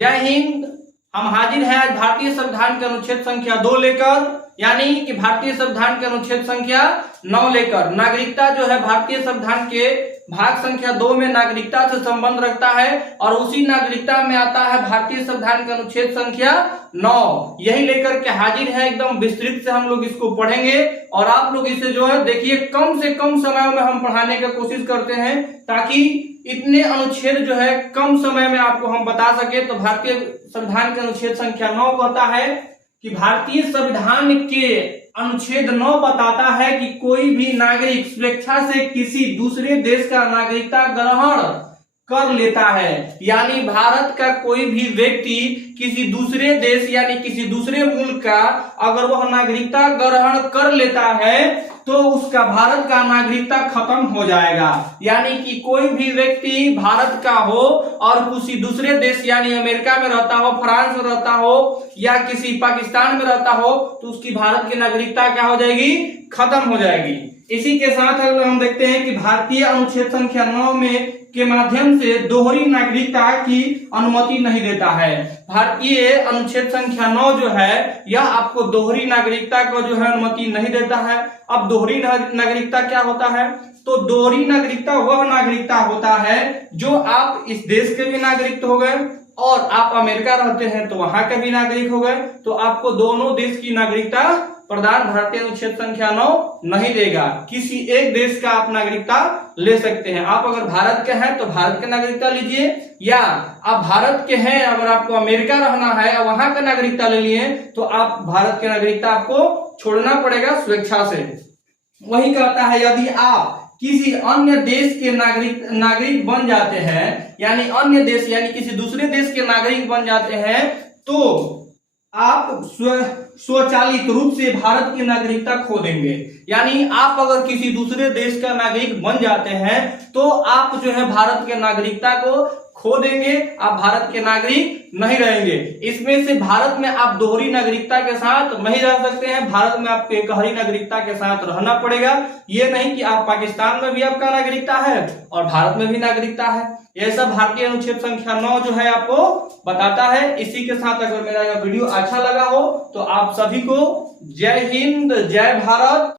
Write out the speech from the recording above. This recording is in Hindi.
जय हिंद। हम हाजिर हैं आज भारतीय संविधान के अनुच्छेद संख्या 2 लेकर, यानी कि भारतीय संविधान के अनुच्छेद संख्या 9 लेकर। नागरिकता जो है भारतीय संविधान के भाग संख्या 2 में नागरिकता से संबंध रखता है और उसी नागरिकता में आता है भारतीय संविधान के अनुच्छेद संख्या 9। यही लेकर के हाजिर है, एकदम विस्तृत से हम लोग इसको पढ़ेंगे और आप लोग इसे जो है देखिए कम से कम समय में हम पढ़ाने की कोशिश करते हैं ताकि इतने अनुच्छेद जो है कम समय में आपको हम बता सके। तो भारतीय संविधान के अनुच्छेद संख्या 9 कहता है कि भारतीय संविधान के अनुच्छेद 9 बताता है कि कोई भी नागरिक स्वेच्छा से किसी दूसरे देश का नागरिकता ग्रहण कर लेता है, यानी भारत का कोई भी व्यक्ति किसी दूसरे देश यानी किसी दूसरे मुल्क का अगर वह नागरिकता ग्रहण कर लेता है तो उसका भारत का नागरिकता खत्म हो जाएगा। यानी कि कोई भी व्यक्ति भारत का हो और किसी दूसरे देश यानी अमेरिका में रहता हो, फ्रांस में रहता हो या किसी पाकिस्तान में रहता हो तो उसकी भारत की नागरिकता क्या हो जाएगी, खत्म हो जाएगी। इसी के साथ हम देखते हैं कि भारतीय अनुच्छेद संख्या 9 में के माध्यम से दोहरी नागरिकता की अनुमति नहीं देता है। भारतीय अनुच्छेद संख्या 9 जो है यह आपको दोहरी नागरिकता को जो है अनुमति नहीं देता है। अब दोहरी नागरिकता क्या होता है? तो दोहरी नागरिकता वह नागरिकता होता है जो आप इस देश के भी नागरिक हो गए और आप अमेरिका रहते हैं तो वहां के भी नागरिक हो गए, तो आपको दोनों देश की नागरिकता प्रदान भारतीय अनुच्छेद संख्या 9 नहीं देगा। किसी एक देश का आप नागरिकता ले सकते हैं। आप अगर भारत के हैं तो भारत की नागरिकता लीजिए, या आप भारत के हैं अगर आपको अमेरिका रहना है और वहां का नागरिकता ले लिए तो आप भारत की नागरिकता आपको छोड़ना पड़ेगा स्वेच्छा से। वही कहता है यदि आप किसी अन्य देश के नागरिक बन जाते हैं, यानी अन्य देश यानी किसी दूसरे देश के नागरिक बन जाते हैं तो आप स्वचालित रूप से भारत की नागरिकता खो देंगे। यानी आप अगर किसी दूसरे देश का नागरिक बन जाते हैं तो आप जो है भारत के नागरिकता को खो देंगे, आप भारत के नागरिक नहीं रहेंगे। इसमें से भारत में आप दोहरी नागरिकता के साथ नहीं रह सकते हैं, भारत में आपको एकहरी नागरिकता के साथ रहना पड़ेगा। ये नहीं कि आप पाकिस्तान में भी आपका नागरिकता है और भारत में भी नागरिकता है। यह सब भारतीय अनुच्छेद संख्या 9 जो है आपको बताता है। इसी के साथ अगर मेरा यह वीडियो अच्छा लगा हो तो आप सभी को जय हिंद, जय भारत।